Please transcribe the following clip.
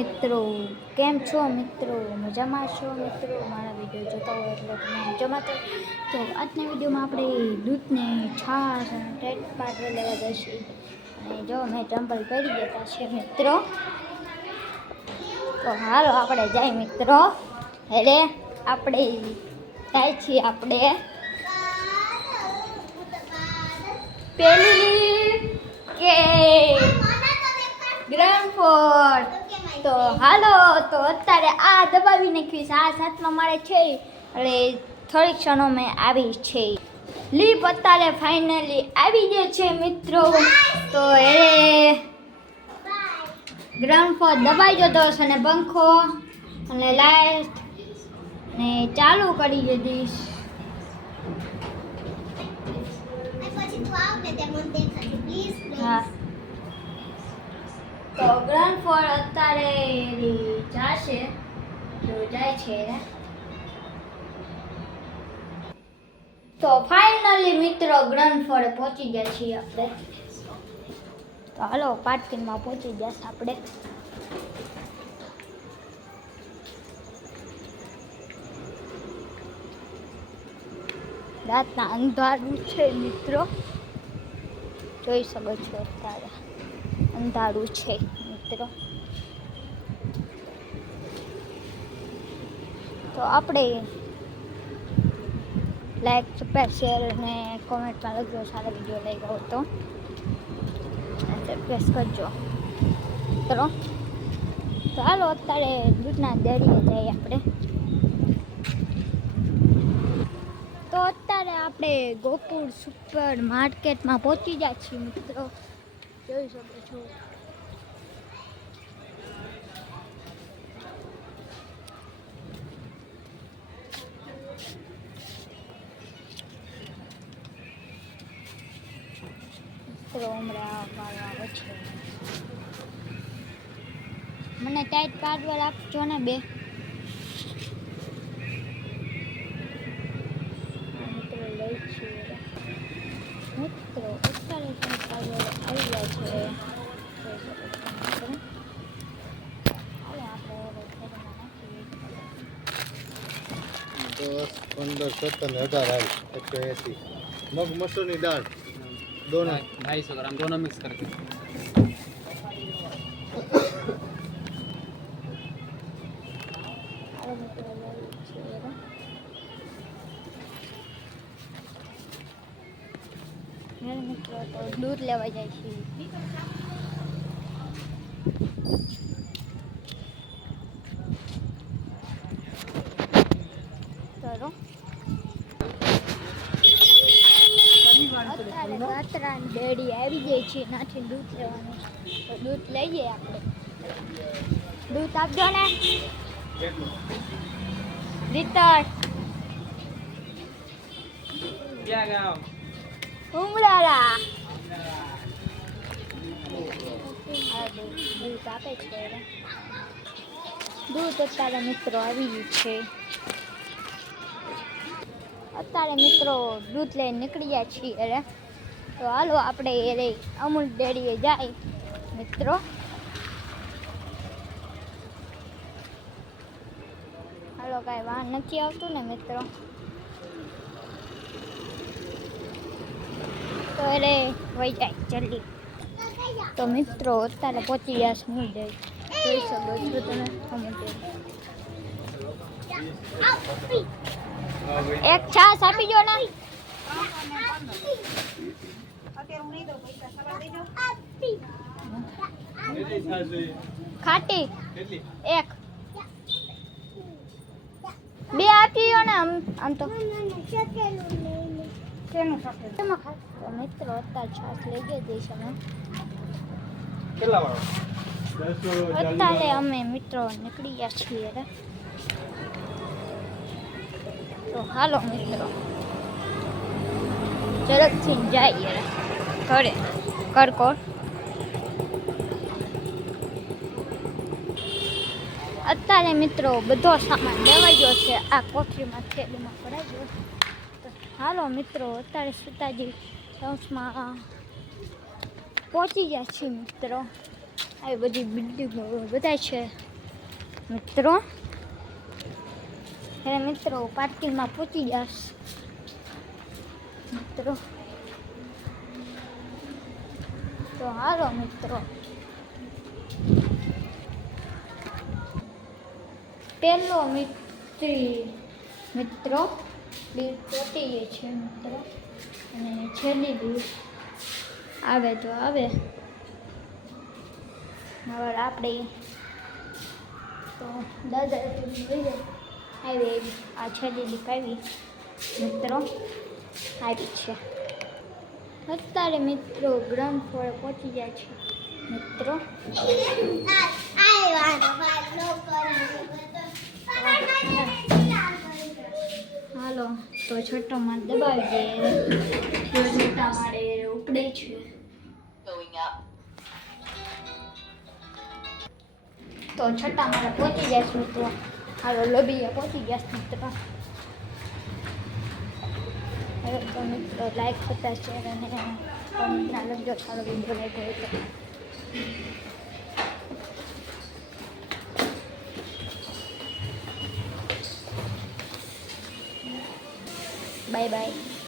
મિત્રો, કેમ છો મિત્રો? મજામાં છો મિત્રો? મારા વિડીયો જોતા હોય એટલે તમે મજામાં છો. તો આજના વિડીયોમાં આપણે દૂધને છાશ અને ટેટ પાડવા લેવા જશે. અને જો મેં ચંપલ પહેરી ગયા છે મિત્રો. તો હાલો આપણે જાય મિત્રો. એટલે આપણે જાય છીએ આપણે પેલી કે ગ્રાન્ડ ફોર્ટ. તો હાલો, તો અત્યારે આ દબાવી નાખ્યું છે. આ સાથમાં મારે છે એટલે થોડીક ક્ષણો મેં આવી છે. લીપ અત્યારે ફાઇનલી આવી ગઈ છે મિત્રો. તો એ ગ્રાઉન્ડ ફોર્ટ દબાઈ જતો હશે અને પંખો અને લાઈટ ને ચાલુ કરી દીધીશ. હા, તો ગ્રાન્ડ ફોર્ટ અત્યારે જશે. તો જાય છે. તો ફાઇનલી મિત્રો ગ્રાન્ડ ફોર્ટ પહોંચી ગયા છીએ આપણે. તો હાલો પાર્કિંગમાં પહોંચી ગયા આપણે. રાતના અંધારું છે મિત્રો, જોઈ શકો છો. અત્યારે અંધારું છે મિત્રો. તો આપણે લાઈક, સબસ્ક્રાઈબ, શેર અને કોમેન્ટમાં લખજો સારો વિડીયો લઈ ગયો તો પ્રેસ કરજો મિત્રો. તો હાલો અત્યારે દૂધના ડેરીએ જઈએ આપણે. તો અત્યારે આપણે ગોકુળ સુપર માર્કેટમાં પહોંચી ગયા છીએ મિત્રો, જોઈ શકો છો. આવે છે. મને ટાઈટ પાડવા આપજો ને બે. મિત્રો લઈ છીએ મિત્રો. અત્યારે ટાઈટ પાડવા આવી ગયા છે. 10, 15, 17, 18, 180 मग मसूर की दाल दोनों 250 ग्राम दोनों मिक्स करके. મિત્રો તો દૂધ લેવા જાય છે. ચલો અત્યારે કાતરાની ડેરી આવી ગઈ છે. નાથી દૂધ લેવાનું. તો દૂધ લઈએ આપણે. દૂધ આપજો ને રીતર. क्या गाँव ઉમરાળા દૂધ આપે છે. દૂધ અત્યારે મિત્રો આવી ગયું છે. અત્યારે મિત્રો દૂધ લઈને નીકળી ગયા છીએ. એટલે તો હાલો આપણે એ અમૂલ ડેરીએ જાય મિત્રો. હાલો, કાંઈ વાહન નથી આવતું ને મિત્રો. તો એટલે વહી જાય જલ્દી. તો મિત્રો અત્યારે પહોંચી ગયા છે અમૂલ ડેરી. જોઈ શકો છો તમે અમૂલ ડેરી. એક છાશ આપી દો ને. ખાટી એક બે આપી દો ને. આમ તો મિત્રો અત્યારે છાશ લઈ ગઈ દઈશ અમે. અત્યારે અમે મિત્રો નીકળી ગયા છીએ. તો હાલો મિત્રો ઝડપથી જઈએ ઘરે કરકોટ. અત્યારે મિત્રો બધો સામાન લેવાઈ ગયો છે. આ કોથળીમાં થેલીમાં ભરાઈ ગયો. તો હાલો મિત્રો અત્યારે સીતાજી હાઉસમાં પહોંચી ગયા છીએ મિત્રો. આવી બધી બિલ્ડિંગો બધા છે. મિત્રો હે મિત્રો પાર્કિંગમાં પહોંચી જાશ મિત્રો. તો હાલો મિત્રો, પેલો મિત્રો બીજ પહોંચીએ છીએ મિત્રો. અને છેલ્લી બીજ આવે તો આવે. હવે આપણે તો દાદા જોઈએ આવી આ છેલ્લી લીક આવી મિત્રો આવી છે. અત્યારે મિત્રો ગ્રાઉન્ડ ફ્લોરે પહોંચી જાય છે મિત્રો. હાલો તો છઠ્ઠામાં દબાવી દઈએ. છઠ્ઠા માળે ઉપડે છે. તો છઠ્ઠા માળે પહોંચી જઈશ મિત્રો. હાલો લોબીએ પહોંચી ગયા મિત્રો. હવે તો મિત્રો લાઈક કરતા શેર અને કમેન્ટ ના લખજો. સારો વિડીયો લાગ્યો હોય તો. Bye bye.